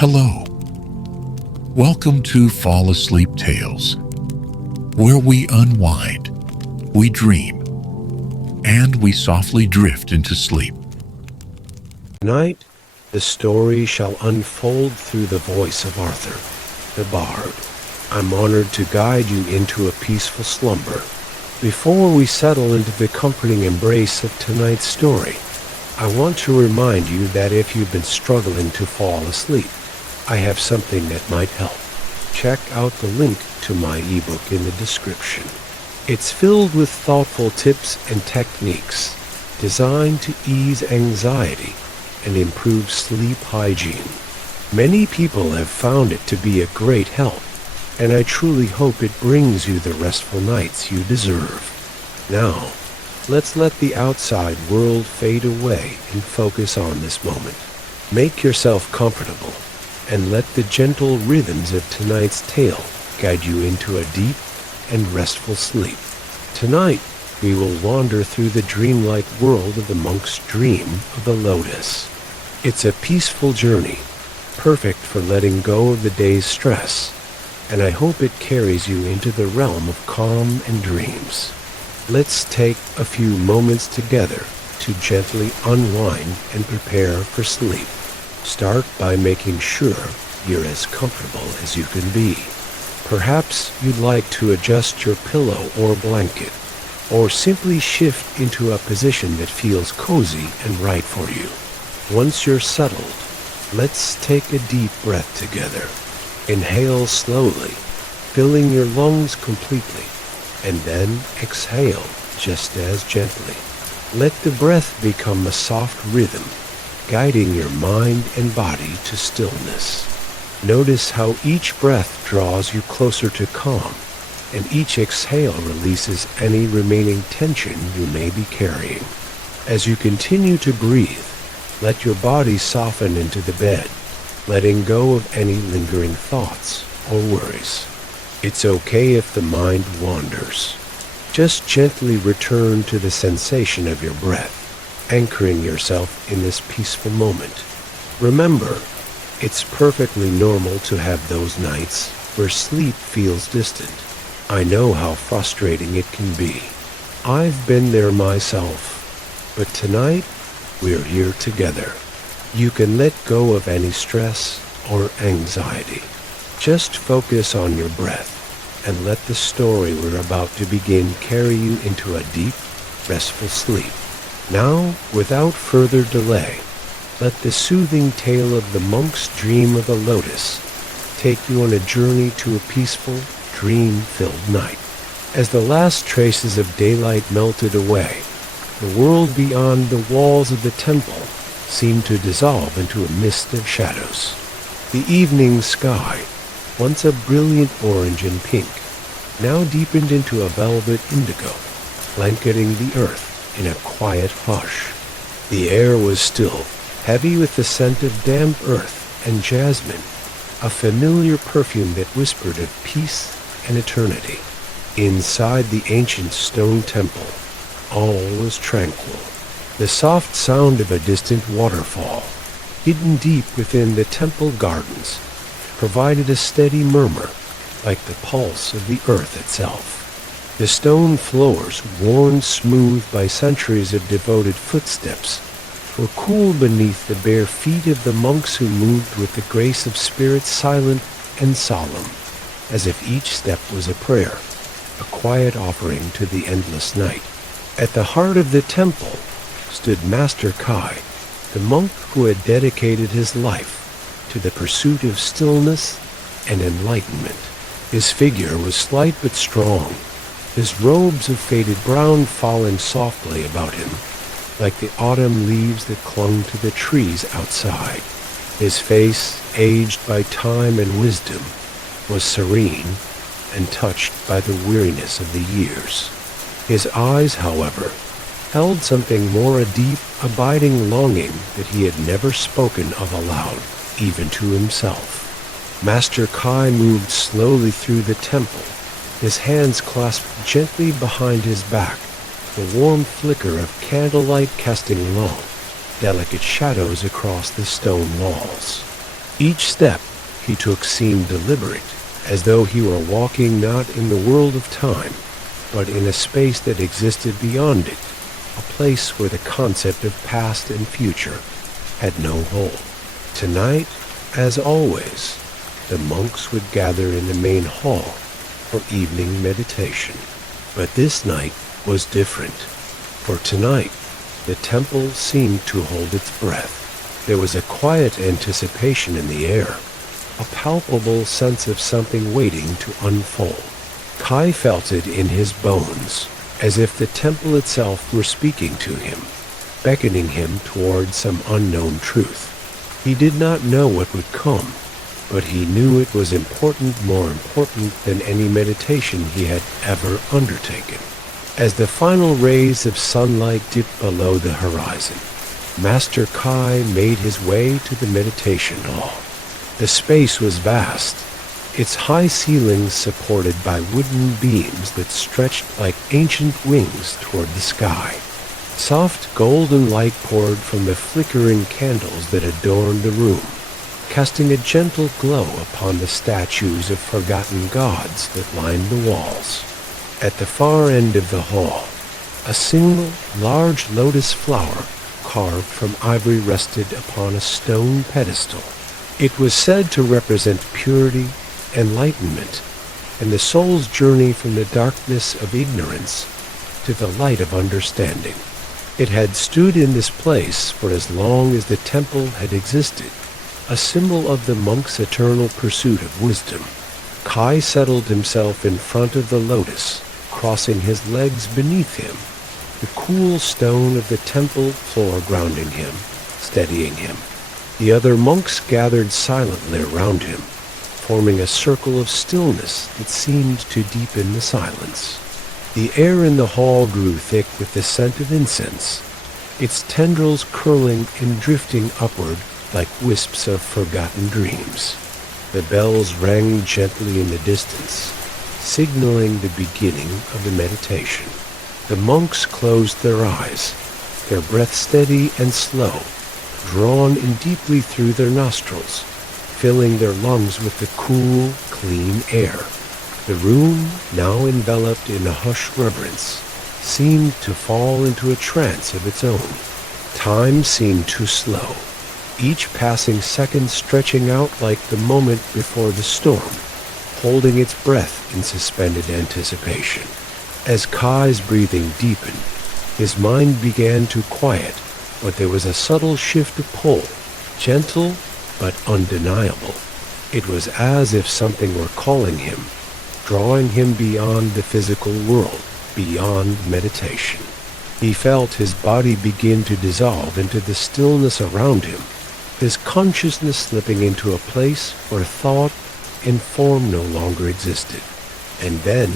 Hello. Welcome to Fall Asleep Tales, where we unwind, we dream, and we softly drift into sleep. Tonight, the story shall unfold through the voice of Arthur, the bard. I'm honored to guide you into a peaceful slumber. Before we settle into the comforting embrace of tonight's story, I want to remind you that if you've been struggling to fall asleep, I have something that might help. Check out the link to my ebook in the description. It's filled with thoughtful tips and techniques designed to ease anxiety and improve sleep hygiene. Many people have found it to be a great help, and I truly hope it brings you the restful nights you deserve. Now, let's let the outside world fade away and focus on this moment. Make yourself comfortable and let the gentle rhythms of tonight's tale guide you into a deep and restful sleep. Tonight, we will wander through the dreamlike world of the monk's dream of the Lotus. It's a peaceful journey, perfect for letting go of the day's stress, and I hope it carries you into the realm of calm and dreams. Let's take a few moments together to gently unwind and prepare for sleep. Start by making sure you're as comfortable as you can be. Perhaps you'd like to adjust your pillow or blanket, or simply shift into a position that feels cozy and right for you. Once you're settled, let's take a deep breath together. Inhale slowly, filling your lungs completely, and then exhale just as gently. Let the breath become a soft rhythm, guiding your mind and body to stillness. Notice how each breath draws you closer to calm, and each exhale releases any remaining tension you may be carrying. As you continue to breathe, let your body soften into the bed, letting go of any lingering thoughts or worries. It's okay if the mind wanders. Just gently return to the sensation of your breath, anchoring yourself in this peaceful moment. Remember, it's perfectly normal to have those nights where sleep feels distant. I know how frustrating it can be. I've been there myself. But tonight, we're here together. You can let go of any stress or anxiety. Just focus on your breath and let the story we're about to begin carry you into a deep, restful sleep. Now, without further delay, let the soothing tale of the monk's dream of the Lotus take you on a journey to a peaceful, dream-filled night. As the last traces of daylight melted away, the world beyond the walls of the temple seemed to dissolve into a mist of shadows. The evening sky, once a brilliant orange and pink, now deepened into a velvet indigo, blanketing the earth in a quiet hush. The air was still, heavy with the scent of damp earth and jasmine, a familiar perfume that whispered of peace and eternity. Inside the ancient stone temple, all was tranquil. The soft sound of a distant waterfall, hidden deep within the temple gardens, provided a steady murmur, like the pulse of the earth itself. The stone floors, worn smooth by centuries of devoted footsteps, were cool beneath the bare feet of the monks who moved with the grace of spirits silent and solemn, as if each step was a prayer, a quiet offering to the endless night. At the heart of the temple stood Master Kai, the monk who had dedicated his life to the pursuit of stillness and enlightenment. His figure was slight but strong, his robes of faded brown falling softly about him, like the autumn leaves that clung to the trees outside. His face, aged by time and wisdom, was serene and touched by the weariness of the years. His eyes, however, held something more, a deep, abiding longing that he had never spoken of aloud, even to himself. Master Kai moved slowly through the temple, his hands clasped gently behind his back, the warm flicker of candlelight casting long, delicate shadows across the stone walls. Each step he took seemed deliberate, as though he were walking not in the world of time, but in a space that existed beyond it, a place where the concept of past and future had no hold. Tonight, as always, the monks would gather in the main hall for evening meditation. But this night was different, for tonight the temple seemed to hold its breath. There was a quiet anticipation in the air, a palpable sense of something waiting to unfold. Kai felt it in his bones, as if the temple itself were speaking to him, beckoning him toward some unknown truth. He did not know what would come, but he knew it was important, more important than any meditation he had ever undertaken. As the final rays of sunlight dipped below the horizon, Master Kai made his way to the meditation hall. The space was vast, its high ceilings supported by wooden beams that stretched like ancient wings toward the sky. Soft golden light poured from the flickering candles that adorned the room, casting a gentle glow upon the statues of forgotten gods that lined the walls. At the far end of the hall, a single large lotus flower carved from ivory rested upon a stone pedestal. It was said to represent purity, enlightenment, and the soul's journey from the darkness of ignorance to the light of understanding. It had stood in this place for as long as the temple had existed, a symbol of the monk's eternal pursuit of wisdom. Kai settled himself in front of the lotus, crossing his legs beneath him, the cool stone of the temple floor grounding him, steadying him. The other monks gathered silently around him, forming a circle of stillness that seemed to deepen the silence. The air in the hall grew thick with the scent of incense, its tendrils curling and drifting upward like wisps of forgotten dreams. The bells rang gently in the distance, signaling the beginning of the meditation. The monks closed their eyes, their breath steady and slow, drawn in deeply through their nostrils, filling their lungs with the cool, clean air. The room, now enveloped in a hushed reverence, seemed to fall into a trance of its own. Time seemed too slow, each passing second stretching out like the moment before the storm, holding its breath in suspended anticipation. As Kai's breathing deepened, his mind began to quiet, but there was a subtle shift of pull, gentle but undeniable. It was as if something were calling him, drawing him beyond the physical world, beyond meditation. He felt his body begin to dissolve into the stillness around him, his consciousness slipping into a place where thought and form no longer existed. And then,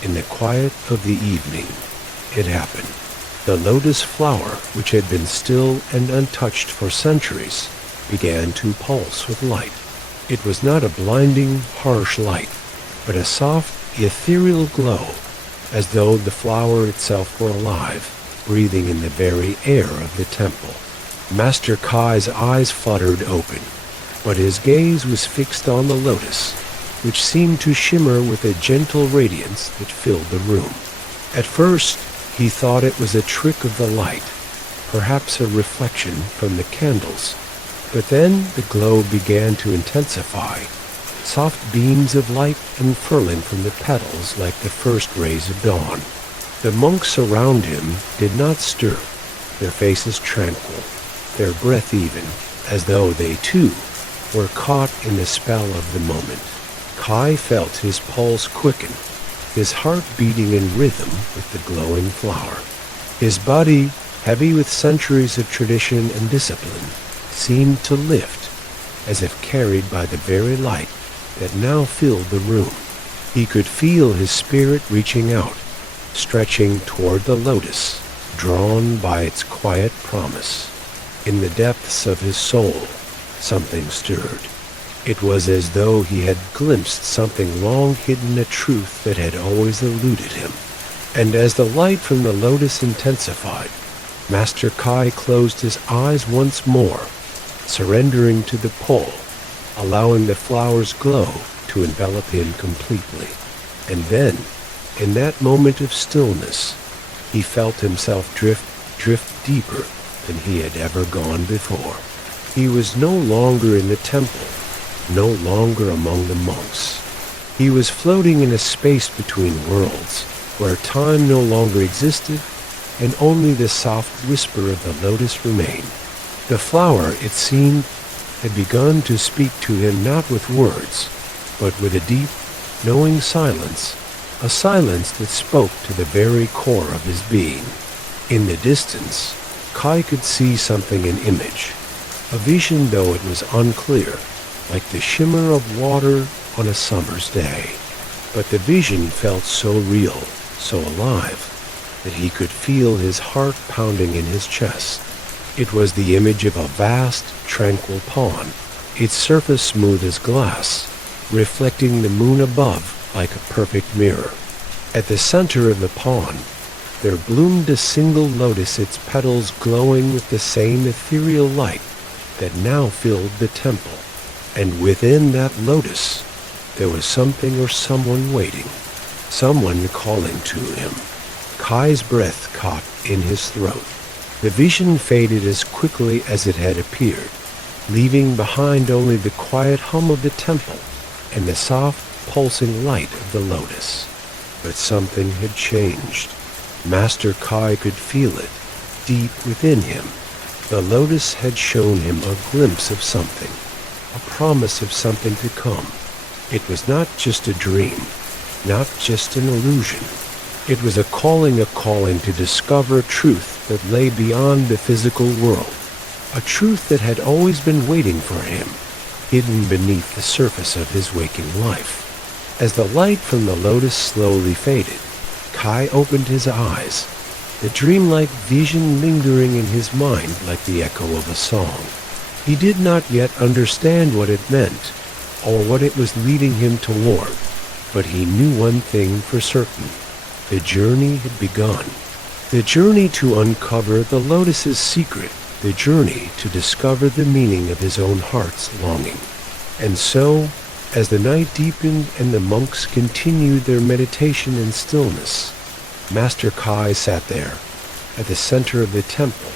in the quiet of the evening, it happened. The lotus flower, which had been still and untouched for centuries, began to pulse with light. It was not a blinding, harsh light, but a soft, ethereal glow, as though the flower itself were alive, breathing in the very air of the temple. Master Kai's eyes fluttered open, but his gaze was fixed on the lotus, which seemed to shimmer with a gentle radiance that filled the room. At first, he thought it was a trick of the light, perhaps a reflection from the candles. But then the glow began to intensify, soft beams of light unfurling from the petals like the first rays of dawn. The monks around him did not stir, their faces tranquil, their breath even, as though they too were caught in the spell of the moment. Kai felt his pulse quicken, his heart beating in rhythm with the glowing flower. His body, heavy with centuries of tradition and discipline, seemed to lift, as if carried by the very light that now filled the room. He could feel his spirit reaching out, stretching toward the lotus, drawn by its quiet promise. In the depths of his soul, something stirred. It was as though he had glimpsed something long hidden, a truth that had always eluded him. And as the light from the lotus intensified, Master Kai closed his eyes once more, surrendering to the pull, allowing the flower's glow to envelop him completely. And then, in that moment of stillness, he felt himself drift deeper than he had ever gone before. He was no longer in the temple, no longer among the monks. He was floating in a space between worlds, where time no longer existed, and only the soft whisper of the lotus remained. The flower, it seemed, had begun to speak to him not with words, but with a deep, knowing silence, a silence that spoke to the very core of his being. In the distance, Kai could see something in image, a vision though it was unclear, like the shimmer of water on a summer's day. But the vision felt so real, so alive, that he could feel his heart pounding in his chest. It was the image of a vast, tranquil pond, its surface smooth as glass, reflecting the moon above like a perfect mirror. At the center of the pond, there bloomed a single lotus, its petals glowing with the same ethereal light that now filled the temple. And within that lotus, there was something or someone waiting, someone calling to him. Kai's breath caught in his throat. The vision faded as quickly as it had appeared, leaving behind only the quiet hum of the temple and the soft, pulsing light of the lotus. But something had changed. Master Kai could feel it, deep within him. The lotus had shown him a glimpse of something, a promise of something to come. It was not just a dream, not just an illusion. It was a calling to discover truth that lay beyond the physical world, a truth that had always been waiting for him, hidden beneath the surface of his waking life. As the light from the lotus slowly faded, Kai opened his eyes, the dreamlike vision lingering in his mind like the echo of a song. He did not yet understand what it meant, or what it was leading him toward, but he knew one thing for certain. The journey had begun. The journey to uncover the lotus's secret, the journey to discover the meaning of his own heart's longing. And so, as the night deepened and the monks continued their meditation in stillness, Master Kai sat there, at the center of the temple,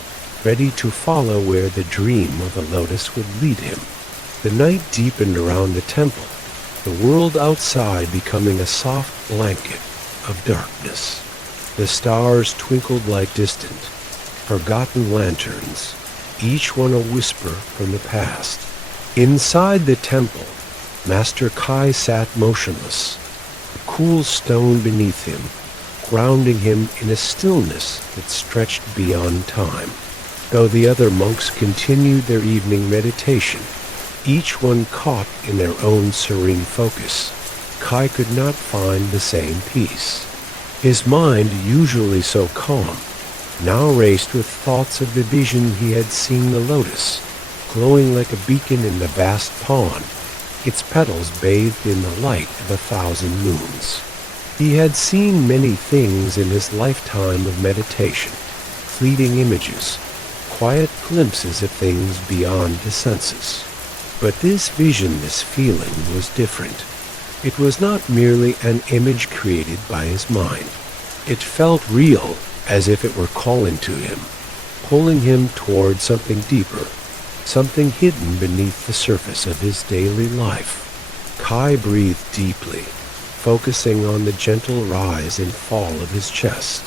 ready to follow where the dream of the lotus would lead him. The night deepened around the temple, the world outside becoming a soft blanket of darkness. The stars twinkled like distant, forgotten lanterns, each one a whisper from the past. Inside the temple, Master Kai sat motionless, the cool stone beneath him, grounding him in a stillness that stretched beyond time. Though the other monks continued their evening meditation, each one caught in their own serene focus, Kai could not find the same peace. His mind, usually so calm, now raced with thoughts of the vision he had seen the lotus, glowing like a beacon in the vast pond, its petals bathed in the light of 1,000 moons. He had seen many things in his lifetime of meditation, fleeting images, quiet glimpses of things beyond the senses. But this vision, this feeling, was different. It was not merely an image created by his mind. It felt real, as if it were calling to him, pulling him toward something deeper, something hidden beneath the surface of his daily life. Kai breathed deeply, focusing on the gentle rise and fall of his chest.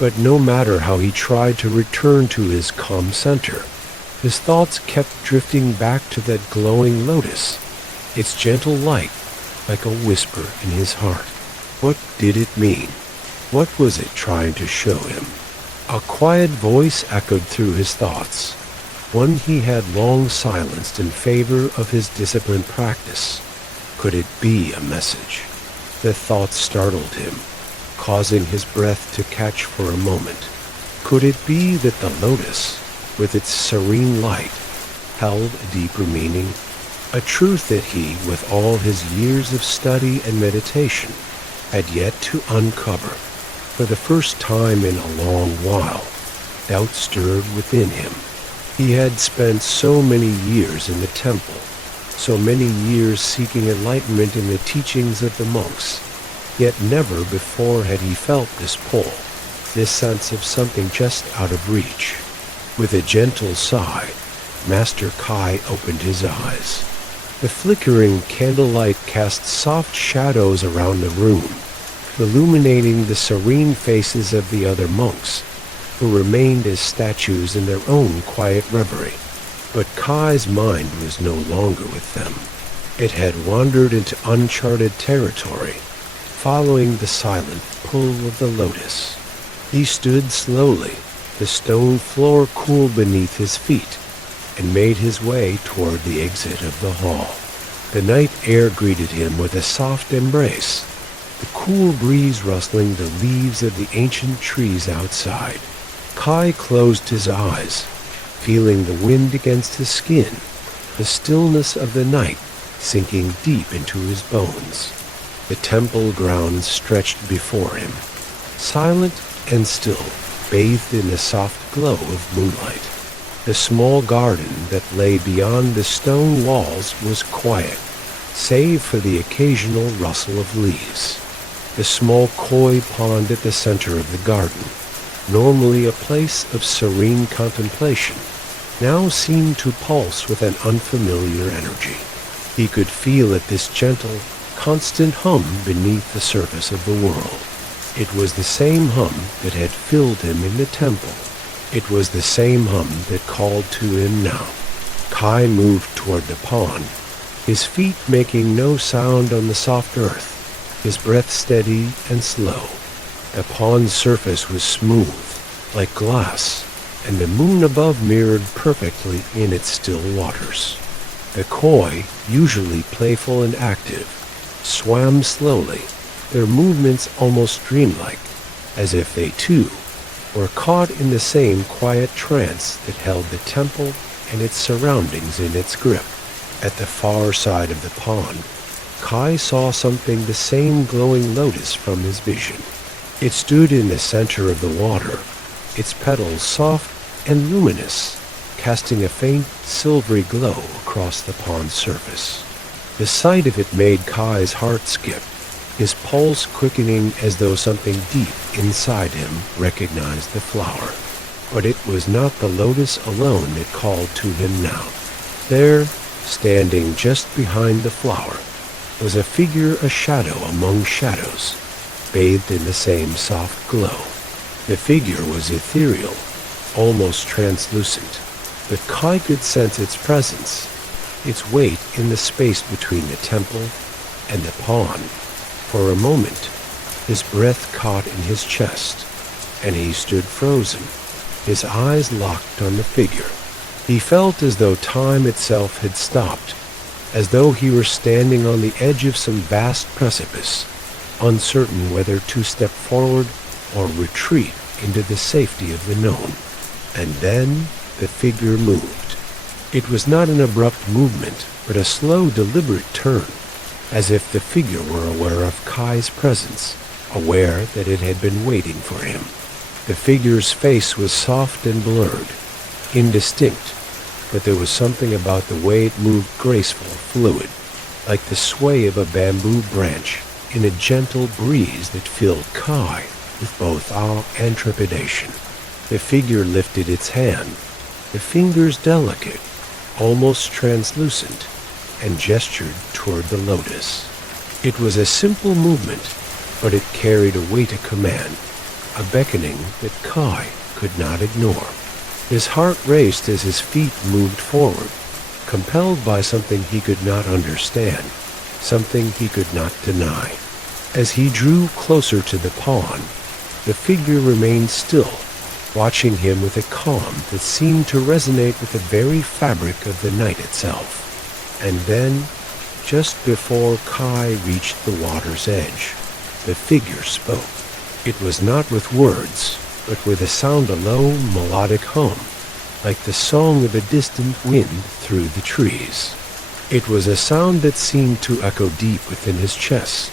But no matter how he tried to return to his calm center, his thoughts kept drifting back to that glowing lotus, its gentle light like a whisper in his heart. What did it mean? What was it trying to show him? A quiet voice echoed through his thoughts, one he had long silenced in favor of his disciplined practice. Could it be a message? The thought startled him, causing his breath to catch for a moment. Could it be that the lotus, with its serene light, held a deeper meaning? A truth that he, with all his years of study and meditation, had yet to uncover. For the first time in a long while, doubt stirred within him. He had spent so many years in the temple, So many years seeking enlightenment in the teachings of the monks, yet never before had he felt this pull, this sense of something just out of reach. With a gentle sigh, Master Kai opened his eyes. The flickering candlelight cast soft shadows around the room, illuminating the serene faces of the other monks, who remained as statues in their own quiet reverie. But Kai's mind was no longer with them. It had wandered into uncharted territory, following the silent pull of the lotus. He stood slowly, the stone floor cool beneath his feet, and made his way toward the exit of the hall. The night air greeted him with a soft embrace, the cool breeze rustling the leaves of the ancient trees outside. Kai closed his eyes, feeling the wind against his skin, the stillness of the night sinking deep into his bones. The temple grounds stretched before him, silent and still, bathed in the soft glow of moonlight. The small garden that lay beyond the stone walls was quiet, save for the occasional rustle of leaves. The small koi pond at the center of the garden, normally a place of serene contemplation, now seemed to pulse with an unfamiliar energy. He could feel it, this gentle, constant hum beneath the surface of the world. It was the same hum that had filled him in the temple. It was the same hum that called to him now. Kai moved toward the pond, his feet making no sound on the soft earth, his breath steady and slow. The pond's surface was smooth, like glass, and the moon above mirrored perfectly in its still waters. The koi, usually playful and active, swam slowly, their movements almost dreamlike, as if they too were caught in the same quiet trance that held the temple and its surroundings in its grip. At the far side of the pond, Kai saw something, the same glowing lotus from his vision. It stood in the center of the water, its petals soft and luminous, casting a faint silvery glow across the pond's surface. The sight of it made Kai's heart skip, his pulse quickening as though something deep inside him recognized the flower. But it was not the lotus alone that called to him now. There, standing just behind the flower, was a figure, a shadow among shadows, bathed in the same soft glow. The figure was ethereal, almost translucent, but Kai could sense its presence, its weight in the space between the temple and the pond. For a moment, his breath caught in his chest, and he stood frozen, his eyes locked on the figure. He felt as though time itself had stopped, as though he were standing on the edge of some vast precipice, uncertain whether to step forward or retreat into the safety of the known. And then the figure moved. It was not an abrupt movement, but a slow, deliberate turn, as if the figure were aware of Kai's presence, aware that it had been waiting for him. The figure's face was soft and blurred, indistinct, but there was something about the way it moved graceful, fluid, like the sway of a bamboo branch in a gentle breeze that filled Kai with both awe and trepidation. The figure lifted its hand, the fingers delicate, almost translucent, and gestured toward the lotus. It was a simple movement, but it carried a weight of command, a beckoning that Kai could not ignore. His heart raced as his feet moved forward, compelled by something he could not understand, something he could not deny. As he drew closer to the pond, the figure remained still, watching him with a calm that seemed to resonate with the very fabric of the night itself. And then, just before Kai reached the water's edge, the figure spoke. It was not with words, but with a sound, a low, melodic hum, like the song of a distant wind through the trees. It was a sound that seemed to echo deep within his chest,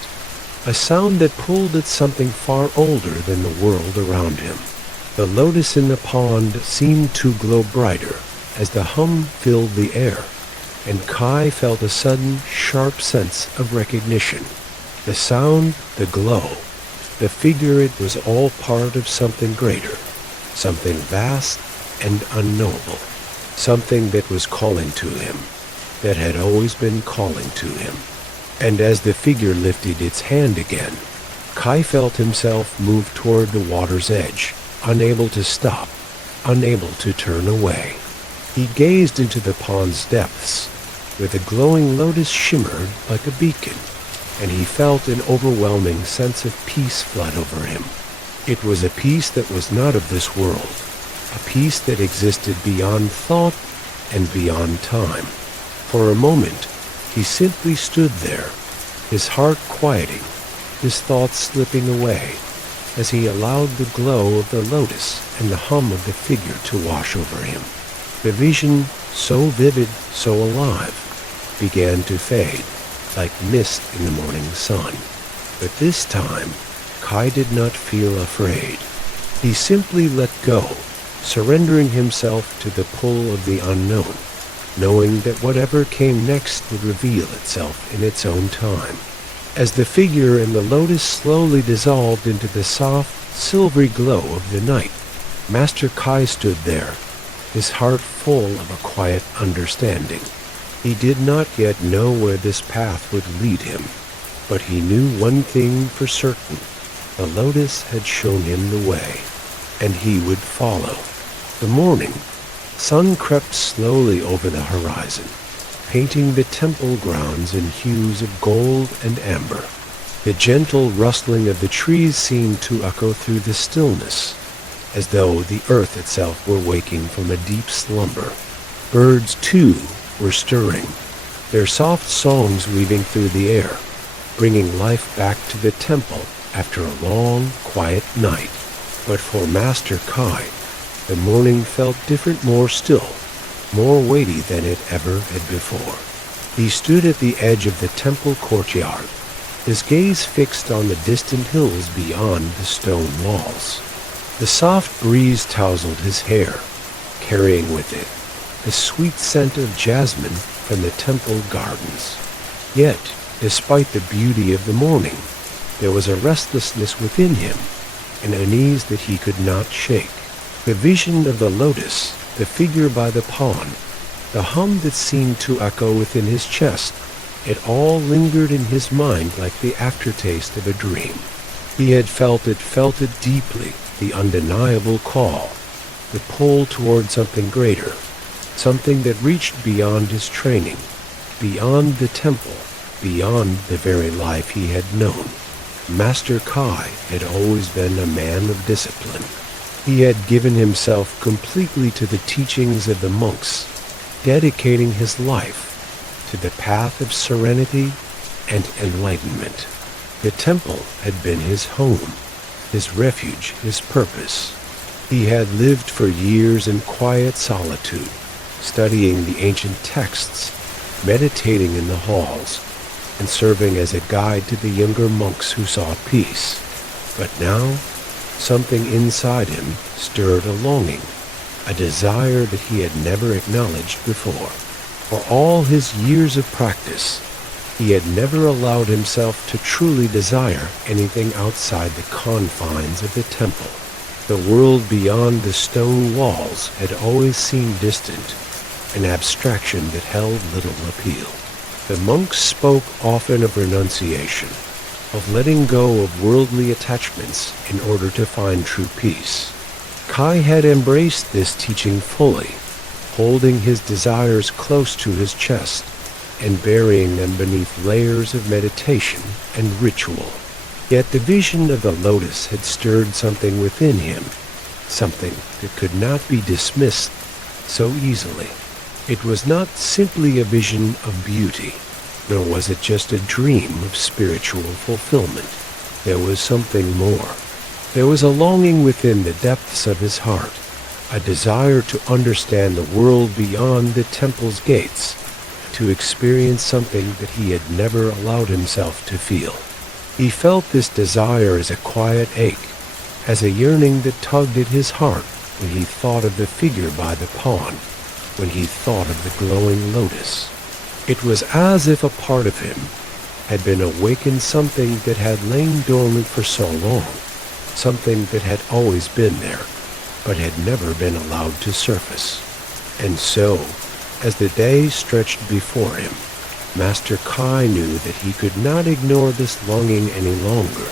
a sound that pulled at something far older than the world around him. The lotus in the pond seemed to glow brighter as the hum filled the air, and Kai felt a sudden, sharp sense of recognition. The sound, the glow, the figure, it was all part of something greater, something vast and unknowable, something that was calling to him, that had always been calling to him. And as the figure lifted its hand again, Kai felt himself move toward the water's edge, unable to stop, unable to turn away. He gazed into the pond's depths, where the glowing lotus shimmered like a beacon, and he felt an overwhelming sense of peace flood over him. It was a peace that was not of this world, a peace that existed beyond thought and beyond time. For a moment, he simply stood there, his heart quieting, his thoughts slipping away, as he allowed the glow of the lotus and the hum of the figure to wash over him. The vision, so vivid, so alive, began to fade, like mist in the morning sun. But this time, Kai did not feel afraid. He simply let go, surrendering himself to the pull of the unknown, knowing that whatever came next would reveal itself in its own time. As the figure in the lotus slowly dissolved into the soft, silvery glow of the night, Master Kai stood there, his heart full of a quiet understanding. He did not yet know where this path would lead him, but he knew one thing for certain. The lotus had shown him the way, and he would follow. The morning sun crept slowly over the horizon, painting the temple grounds in hues of gold and amber. The gentle rustling of the trees seemed to echo through the stillness, as though the earth itself were waking from a deep slumber. Birds, too, were stirring, their soft songs weaving through the air, bringing life back to the temple after a long, quiet night. But for Master Kai, the morning felt different, more still, more weighty than it ever had before. He stood at the edge of the temple courtyard, his gaze fixed on the distant hills beyond the stone walls. The soft breeze tousled his hair, carrying with it the sweet scent of jasmine from the temple gardens. Yet, despite the beauty of the morning, there was a restlessness within him, an unease that he could not shake. The vision of the lotus, the figure by the pond, the hum that seemed to echo within his chest, it all lingered in his mind like the aftertaste of a dream. He had felt it deeply, the undeniable call, the pull toward something greater, something that reached beyond his training, beyond the temple, beyond the very life he had known. Master Kai had always been a man of discipline. He had given himself completely to the teachings of the monks, dedicating his life to the path of serenity and enlightenment. The temple had been his home, his refuge, his purpose. He had lived for years in quiet solitude, studying the ancient texts, meditating in the halls, and serving as a guide to the younger monks who sought peace. But now, something inside him stirred a longing, a desire that he had never acknowledged before. For all his years of practice, he had never allowed himself to truly desire anything outside the confines of the temple. The world beyond the stone walls had always seemed distant, an abstraction that held little appeal. The monks spoke often of renunciation, of letting go of worldly attachments in order to find true peace. Kai had embraced this teaching fully, holding his desires close to his chest and burying them beneath layers of meditation and ritual. Yet the vision of the lotus had stirred something within him, something that could not be dismissed so easily. It was not simply a vision of beauty, nor was it just a dream of spiritual fulfillment. There was something more. There was a longing within the depths of his heart, a desire to understand the world beyond the temple's gates, to experience something that he had never allowed himself to feel. He felt this desire as a quiet ache, as a yearning that tugged at his heart when he thought of the figure by the pond, when he thought of the glowing lotus. It was as if a part of him had been awakened, something that had lain dormant for so long, something that had always been there, but had never been allowed to surface. And so, as the day stretched before him, Master Kai knew that he could not ignore this longing any longer.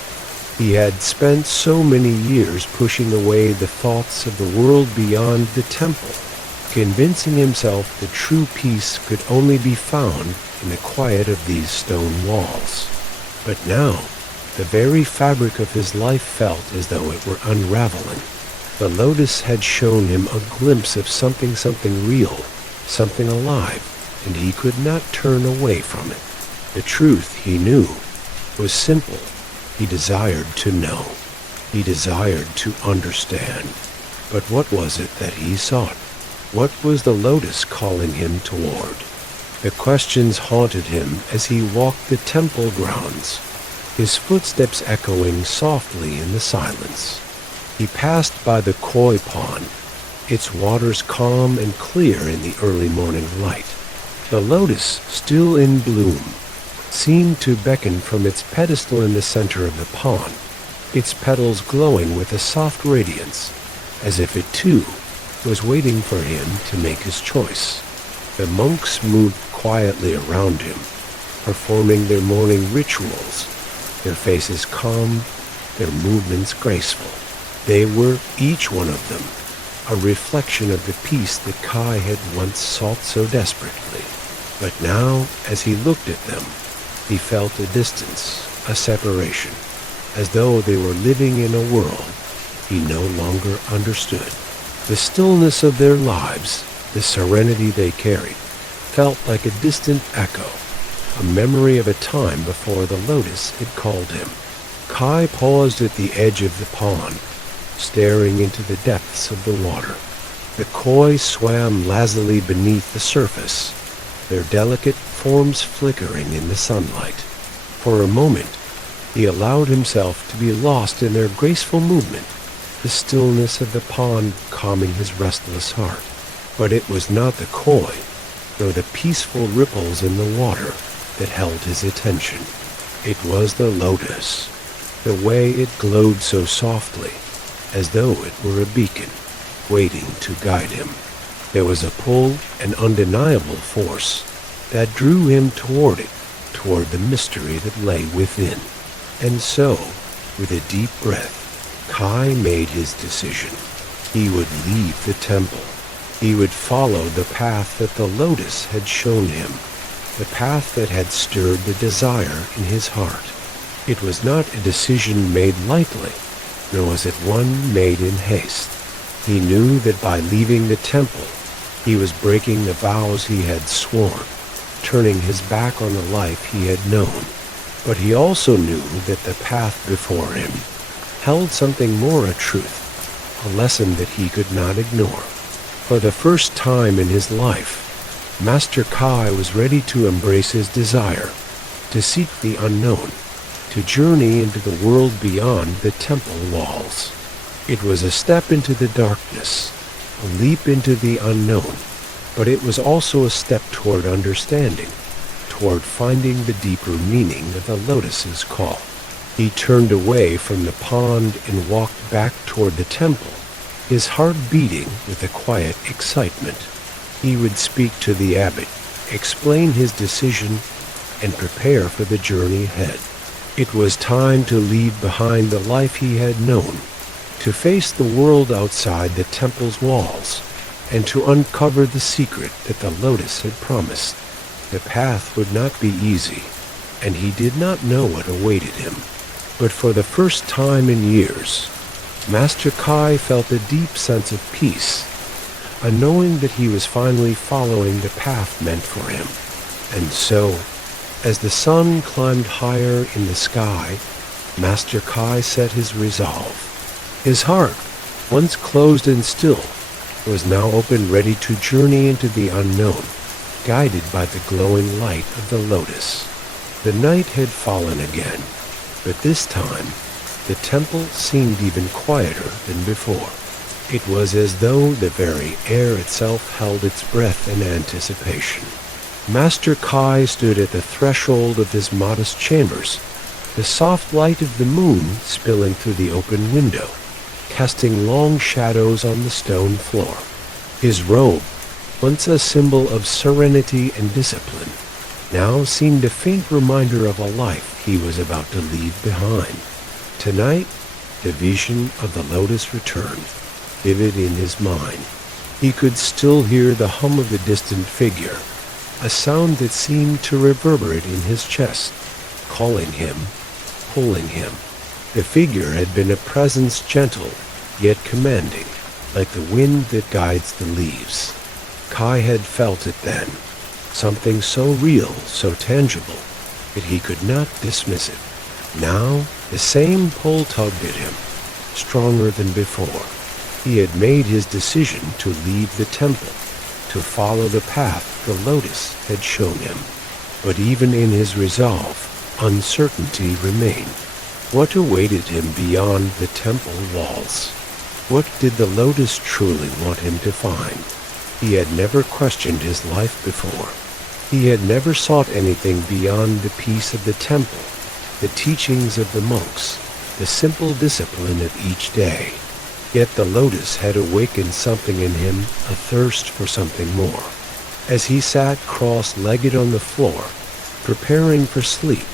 He had spent so many years pushing away the thoughts of the world beyond the temple, convincing himself that true peace could only be found in the quiet of these stone walls. But now, the very fabric of his life felt as though it were unraveling. The Lotus had shown him a glimpse of something real, something alive, and he could not turn away from it. The truth, he knew, was simple. He desired to know. He desired to understand. But what was it that he sought? What was the Lotus calling him toward? The questions haunted him as he walked the temple grounds, his footsteps echoing softly in the silence. He passed by the koi pond, its waters calm and clear in the early morning light. The lotus, still in bloom, seemed to beckon from its pedestal in the center of the pond, its petals glowing with a soft radiance, as if it too was waiting for him to make his choice. The monks moved quietly around him, performing their morning rituals, their faces calm, their movements graceful. They were, each one of them, a reflection of the peace that Kai had once sought so desperately. But now, as he looked at them, he felt a distance, a separation, as though they were living in a world he no longer understood. The stillness of their lives, the serenity they carried, felt like a distant echo, a memory of a time before the lotus had called him. Kai paused at the edge of the pond, staring into the depths of the water. The koi swam lazily beneath the surface, their delicate forms flickering in the sunlight. For a moment, he allowed himself to be lost in their graceful movement, the stillness of the pond calming his restless heart. But it was not the koi, nor the peaceful ripples in the water that held his attention. It was the lotus, the way it glowed so softly, as though it were a beacon, waiting to guide him. There was a pull, an undeniable force, that drew him toward it, toward the mystery that lay within. And so, with a deep breath, Kai made his decision. He would leave the temple. He would follow the path that the lotus had shown him, the path that had stirred the desire in his heart. It was not a decision made lightly, nor was it one made in haste. He knew that by leaving the temple, he was breaking the vows he had sworn, turning his back on the life he had known. But he also knew that the path before him held something more, a truth, a lesson that he could not ignore. For the first time in his life, Master Kai was ready to embrace his desire, to seek the unknown, to journey into the world beyond the temple walls. It was a step into the darkness, a leap into the unknown, but it was also a step toward understanding, toward finding the deeper meaning of the lotus's call. He turned away from the pond and walked back toward the temple, his heart beating with a quiet excitement. He would speak to the abbot, explain his decision, and prepare for the journey ahead. It was time to leave behind the life he had known, to face the world outside the temple's walls, and to uncover the secret that the lotus had promised. The path would not be easy, and he did not know what awaited him. But for the first time in years, Master Kai felt a deep sense of peace, a knowing that he was finally following the path meant for him. And so, as the sun climbed higher in the sky, Master Kai set his resolve. His heart, once closed and still, was now open, ready to journey into the unknown, guided by the glowing light of the lotus. The night had fallen again, but this time the temple seemed even quieter than before. It was as though the very air itself held its breath in anticipation. Master Kai stood at the threshold of his modest chambers, the soft light of the moon spilling through the open window, casting long shadows on the stone floor. His robe, once a symbol of serenity and discipline, now seemed a faint reminder of a life he was about to leave behind. Tonight, the vision of the Lotus returned, vivid in his mind. He could still hear the hum of the distant figure, a sound that seemed to reverberate in his chest, calling him, pulling him. The figure had been a presence gentle, yet commanding, like the wind that guides the leaves. Kai had felt it then, something so real, so tangible, that he could not dismiss it. Now, the same pull tugged at him, stronger than before. He had made his decision to leave the temple, to follow the path the Lotus had shown him. But even in his resolve, uncertainty remained. What awaited him beyond the temple walls? What did the Lotus truly want him to find? He had never questioned his life before. He had never sought anything beyond the peace of the temple, the teachings of the monks, the simple discipline of each day. Yet the Lotus had awakened something in him, a thirst for something more. As he sat cross-legged on the floor, preparing for sleep,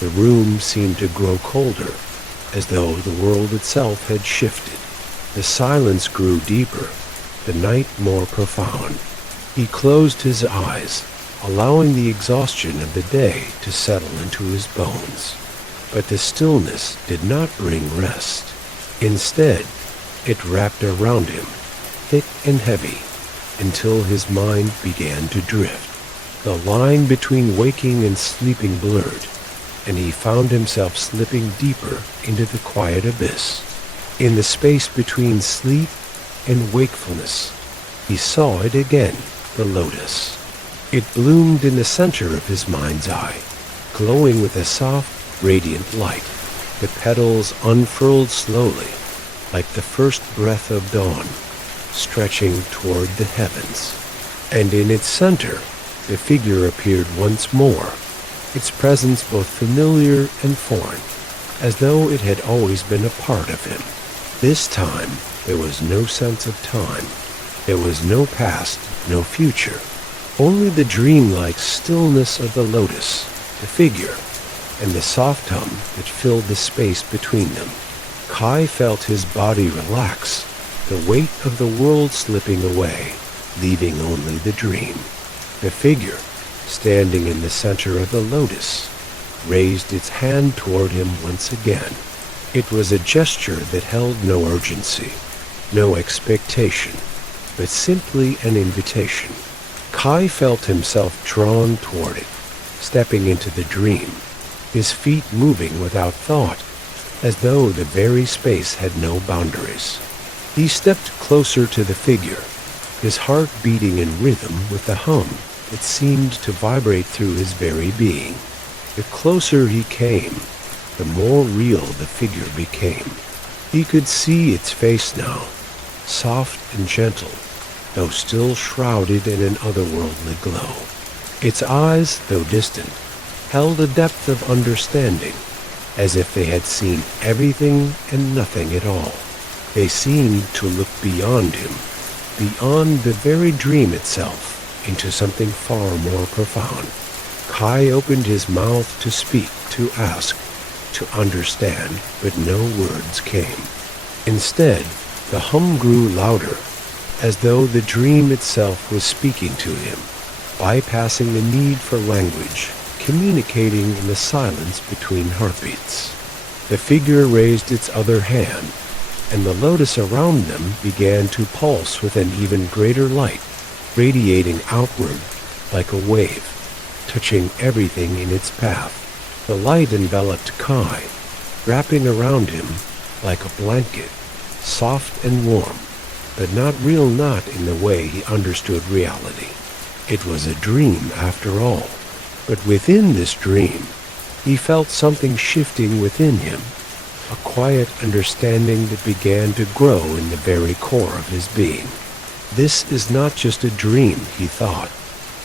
the room seemed to grow colder, as though the world itself had shifted. The silence grew deeper, the night more profound. He closed his eyes, allowing the exhaustion of the day to settle into his bones. But the stillness did not bring rest. Instead, it wrapped around him, thick and heavy, until his mind began to drift. The line between waking and sleeping blurred, and he found himself slipping deeper into the quiet abyss. In the space between sleep and wakefulness, he saw it again, the Lotus. It bloomed in the center of his mind's eye, glowing with a soft, radiant light. The petals unfurled slowly, like the first breath of dawn, stretching toward the heavens. And in its center, the figure appeared once more, its presence both familiar and foreign, as though it had always been a part of him. This time, there was no sense of time. There was no past, no future. Only the dreamlike stillness of the Lotus, the figure, and the soft hum that filled the space between them. Kai felt his body relax, the weight of the world slipping away, leaving only the dream. The figure, standing in the center of the Lotus, raised its hand toward him once again. It was a gesture that held no urgency, no expectation, but simply an invitation. Kai felt himself drawn toward it, stepping into the dream, his feet moving without thought, as though the very space had no boundaries. He stepped closer to the figure, his heart beating in rhythm with the hum that seemed to vibrate through his very being. The closer he came, the more real the figure became. He could see its face now, soft and gentle, though still shrouded in an otherworldly glow. Its eyes, though distant, held a depth of understanding, as if they had seen everything and nothing at all. They seemed to look beyond him, beyond the very dream itself, into something far more profound. Kai opened his mouth to speak, to ask, to understand, but no words came. Instead, the hum grew louder, as though the dream itself was speaking to him, bypassing the need for language, communicating in the silence between heartbeats. The figure raised its other hand, and the Lotus around them began to pulse with an even greater light, radiating outward like a wave, touching everything in its path. The light enveloped Kai, wrapping around him like a blanket, soft and warm, but not real, not in the way he understood reality. It was a dream after all, but within this dream, he felt something shifting within him, a quiet understanding that began to grow in the very core of his being. This is not just a dream, he thought.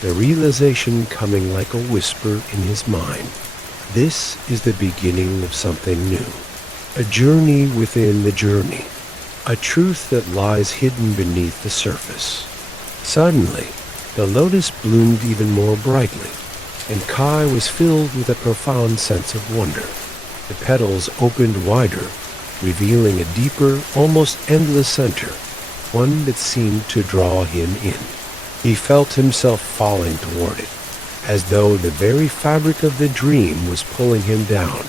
the realization coming like a whisper in his mind. This is the beginning of something new, a journey within the journey, a truth that lies hidden beneath the surface. Suddenly, the lotus bloomed even more brightly, and Kai was filled with a profound sense of wonder. The petals opened wider, revealing a deeper, almost endless center, one that seemed to draw him in. He felt himself falling toward it, as though the very fabric of the dream was pulling him down,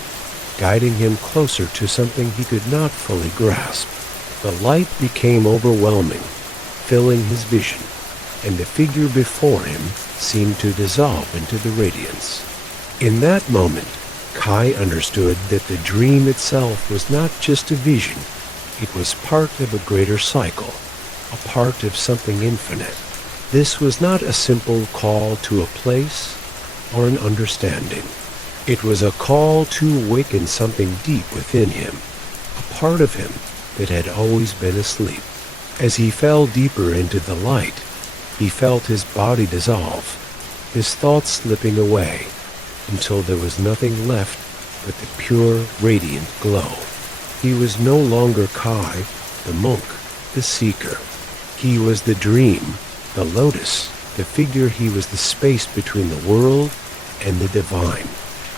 guiding him closer to something he could not fully grasp. The light became overwhelming, filling his vision, and the figure before him seemed to dissolve into the radiance. In that moment, Kai understood that the dream itself was not just a vision. It was part of a greater cycle, a part of something infinite. This was not a simple call to a place or an understanding. It was a call to awaken something deep within him, a part of him that had always been asleep. As he fell deeper into the light, he felt his body dissolve, his thoughts slipping away, until there was nothing left but the pure, radiant glow. He was no longer Kai, the monk, the seeker. He was the dream, the lotus, the figure. He was the space between the world and the divine.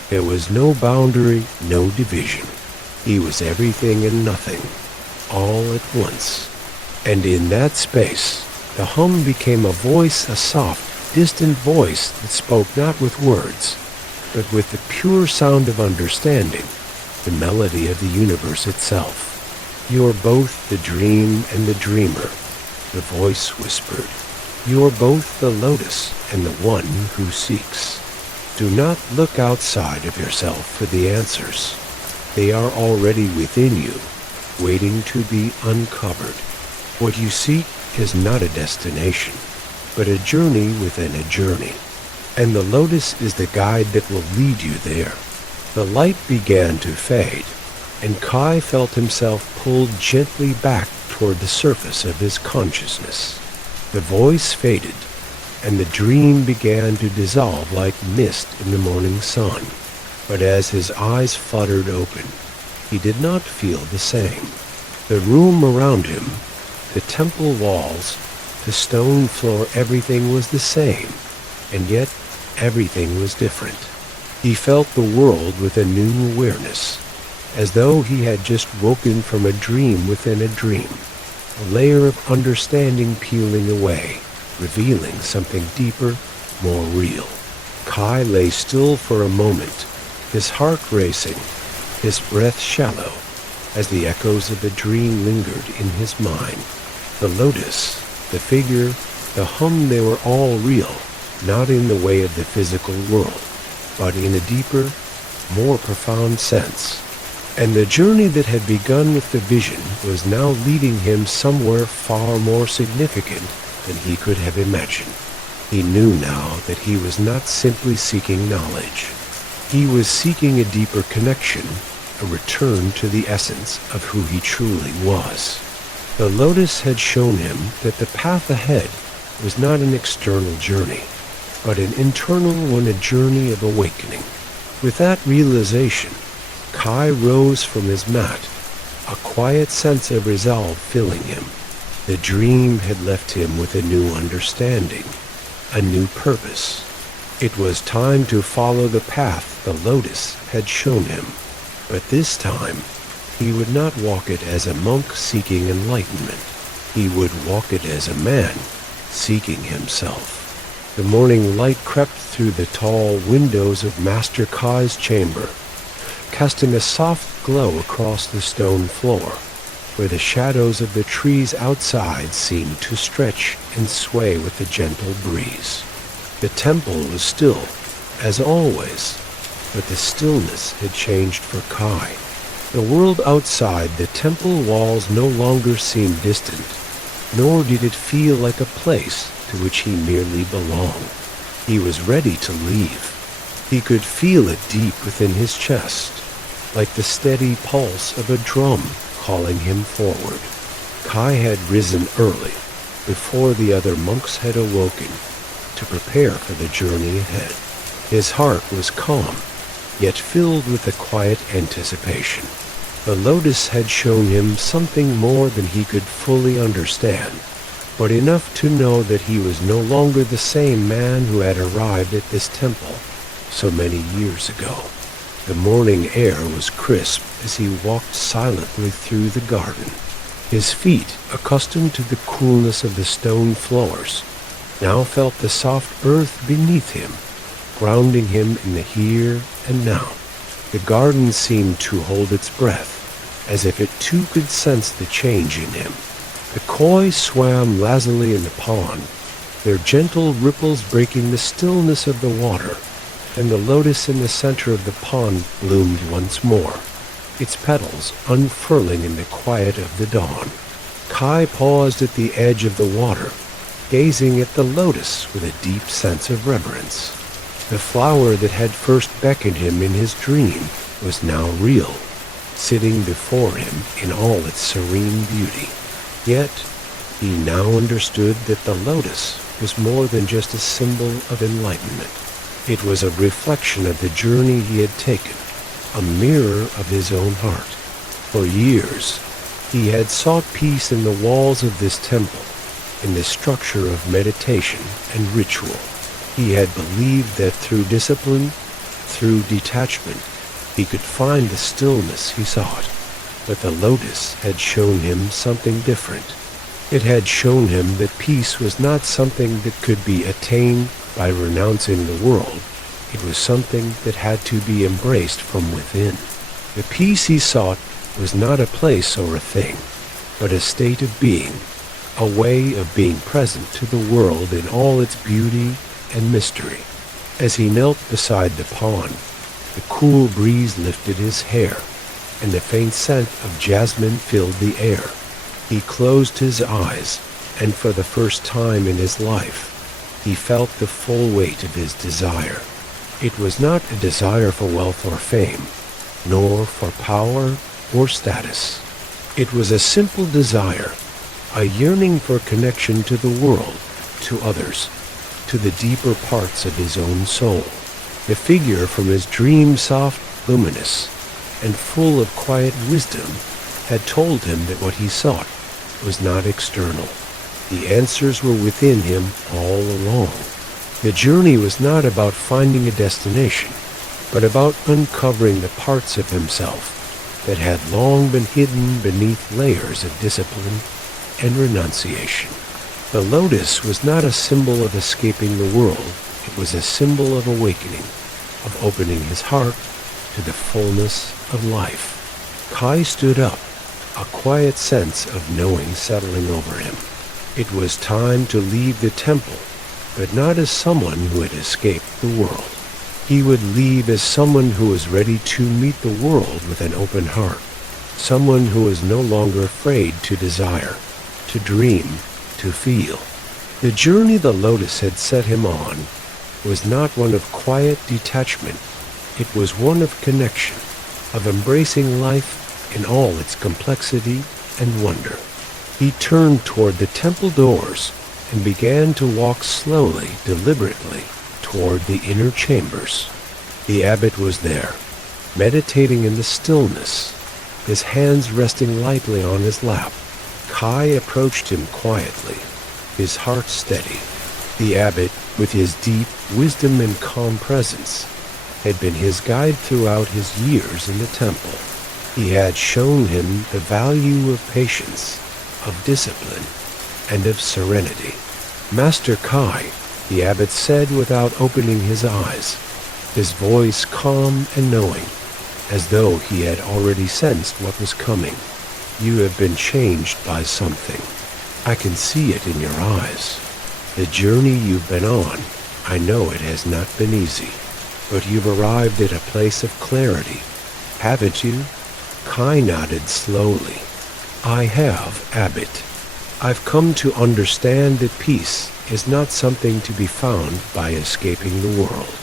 There was no boundary, no division. He was everything and nothing, all at once. And in that space, the hum became a voice, a soft, distant voice that spoke not with words, but with the pure sound of understanding, the melody of the universe itself. "You're both the dream and the dreamer," the voice whispered. "You're both the lotus and the one who seeks. Do not look outside of yourself for the answers. They are already within you, waiting to be uncovered. What you seek is not a destination, but a journey within a journey. And the lotus is the guide that will lead you there." The light began to fade, and Kai felt himself pulled gently back toward the surface of his consciousness. The voice faded, and the dream began to dissolve like mist in the morning sun. But as his eyes fluttered open, he did not feel the same. The room around him, the temple walls, the stone floor, everything was the same, and yet everything was different. He felt the world with a new awareness, as though he had just woken from a dream within a dream, a layer of understanding peeling away, revealing something deeper, more real. Kai lay still for a moment, his heart racing, his breath shallow, as the echoes of the dream lingered in his mind. The lotus, the figure, the hum, they were all real, not in the way of the physical world, but in a deeper, more profound sense. And the journey that had begun with the vision was now leading him somewhere far more significant than he could have imagined. He knew now that he was not simply seeking knowledge. He was seeking a deeper connection, a return to the essence of who he truly was. The lotus had shown him that the path ahead was not an external journey, but an internal one, a journey of awakening. With that realization, Kai rose from his mat, a quiet sense of resolve filling him. The dream had left him with a new understanding, a new purpose. It was time to follow the path the lotus had shown him, but this time he would not walk it as a monk seeking enlightenment. He would walk it as a man seeking himself. The morning light crept through the tall windows of Master Kai's chamber, casting a soft glow across the stone floor, where the shadows of the trees outside seemed to stretch and sway with the gentle breeze. The temple was still, as always, but the stillness had changed for Kai. The world outside the temple walls no longer seemed distant, nor did it feel like a place to which he merely belonged. He was ready to leave. He could feel it deep within his chest, like the steady pulse of a drum calling him forward. Kai had risen early, before the other monks had awoken. to prepare for the journey ahead. His heart was calm, yet filled with a quiet anticipation. The Lotus had shown him something more than he could fully understand, but enough to know that he was no longer the same man who had arrived at this temple so many years ago. The morning air was crisp as he walked silently through the garden. His feet, accustomed to the coolness of the stone floors, now felt the soft earth beneath him, grounding him in the here and now. The garden seemed to hold its breath, as if it too could sense the change in him. The koi swam lazily in the pond, their gentle ripples breaking the stillness of the water, and the lotus in the center of the pond bloomed once more, its petals unfurling in the quiet of the dawn. Kai paused at the edge of the water, gazing at the lotus with a deep sense of reverence. The flower that had first beckoned him in his dream was now real, sitting before him in all its serene beauty. Yet, he now understood that the lotus was more than just a symbol of enlightenment. It was a reflection of the journey he had taken, a mirror of his own heart. For years, he had sought peace in the walls of this temple, in the structure of meditation and ritual. He had believed that through discipline, through detachment, he could find the stillness he sought. But the lotus had shown him something different. It had shown him that peace was not something that could be attained by renouncing the world. It was something that had to be embraced from within. The peace he sought was not a place or a thing, but a state of being, a way of being present to the world in all its beauty and mystery. As he knelt beside the pond, the cool breeze lifted his hair, and the faint scent of jasmine filled the air. He closed his eyes, and for the first time in his life, he felt the full weight of his desire. It was not a desire for wealth or fame, nor for power or status. It was a simple desire, a yearning for connection to the world, to others, to the deeper parts of his own soul. The figure from his dream, soft, luminous, and full of quiet wisdom, had told him that what he sought was not external. The answers were within him all along. The journey was not about finding a destination, but about uncovering the parts of himself that had long been hidden beneath layers of discipline and renunciation. The lotus was not a symbol of escaping the world. It was a symbol of awakening, of opening his heart to the fullness of life. Kai stood up, a quiet sense of knowing settling over him. It was time to leave the temple, but not as someone who had escaped the world. He would leave as someone who was ready to meet the world with an open heart, someone who was no longer afraid to desire, to dream, to feel. The journey the lotus had set him on was not one of quiet detachment. It was one of connection, of embracing life in all its complexity and wonder. He turned toward the temple doors and began to walk slowly, deliberately, toward the inner chambers. The abbot was there, meditating in the stillness, his hands resting lightly on his lap. Kai approached him quietly, his heart steady. The abbot, with his deep wisdom and calm presence, had been his guide throughout his years in the temple. He had shown him the value of patience, of discipline, and of serenity. Master Kai, the abbot said without opening his eyes, his voice calm and knowing, as though he had already sensed what was coming. You have been changed by something. I can see it in your eyes. The journey you've been on, I know it has not been easy, but you've arrived at a place of clarity, haven't you? Kai nodded slowly. I have, abbot. I've come to understand that peace is not something to be found by escaping the world.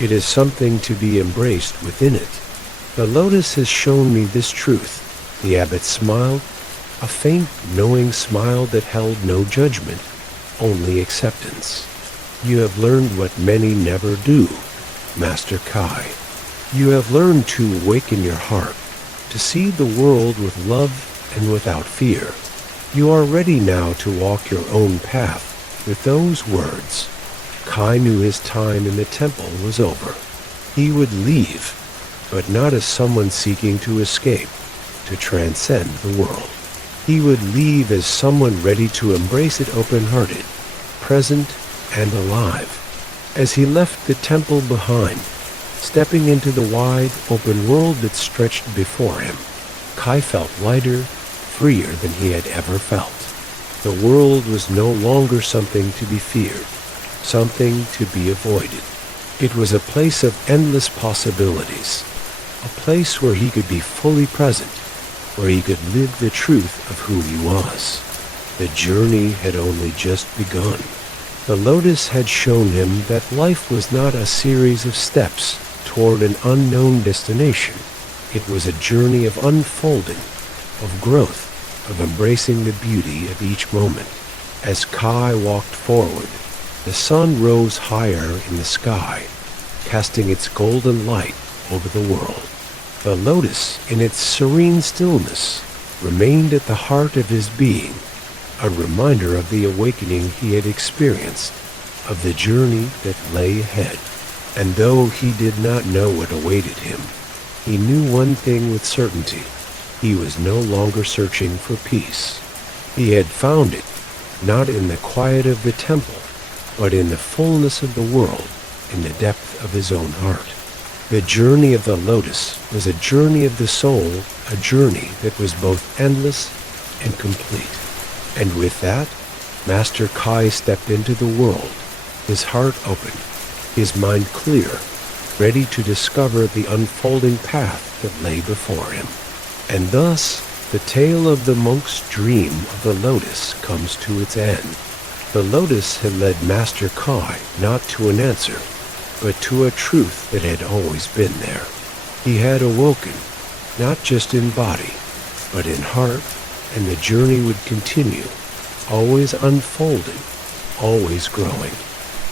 It is something to be embraced within it. The lotus has shown me this truth. The abbot smiled, a faint, knowing smile that held no judgment, only acceptance. You have learned what many never do, Master Kai. You have learned to awaken your heart, to see the world with love and without fear. You are ready now to walk your own path. With those words, Kai knew his time in the temple was over. He would leave, but not as someone seeking to escape, to transcend the world. He would leave as someone ready to embrace it open-hearted, present and alive. As he left the temple behind, stepping into the wide, open world that stretched before him, Kai felt lighter, freer than he had ever felt. The world was no longer something to be feared, something to be avoided. It was a place of endless possibilities, a place where he could be fully present, where he could live the truth of who he was. The journey had only just begun. The Lotus had shown him that life was not a series of steps toward an unknown destination. It was a journey of unfolding, of growth, of embracing the beauty of each moment. As Kai walked forward, the sun rose higher in the sky, casting its golden light over the world. The Lotus, in its serene stillness, remained at the heart of his being, a reminder of the awakening he had experienced, of the journey that lay ahead. And though he did not know what awaited him, he knew one thing with certainty. He was no longer searching for peace. He had found it, not in the quiet of the temple, but in the fullness of the world, in the depth of his own heart. The journey of the Lotus was a journey of the soul, a journey that was both endless and complete. And with that, Master Kai stepped into the world, his heart open, his mind clear, ready to discover the unfolding path that lay before him. And thus, the tale of the monk's dream of the Lotus comes to its end. The Lotus had led Master Kai not to an answer, but to a truth that had always been there. He had awoken, not just in body, but in heart, and the journey would continue, always unfolding, always growing.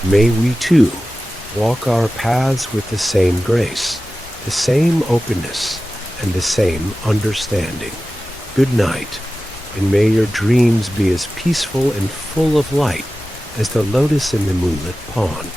May we too walk our paths with the same grace, the same openness, and the same understanding. Good night, and may your dreams be as peaceful and full of light as the lotus in the moonlit pond.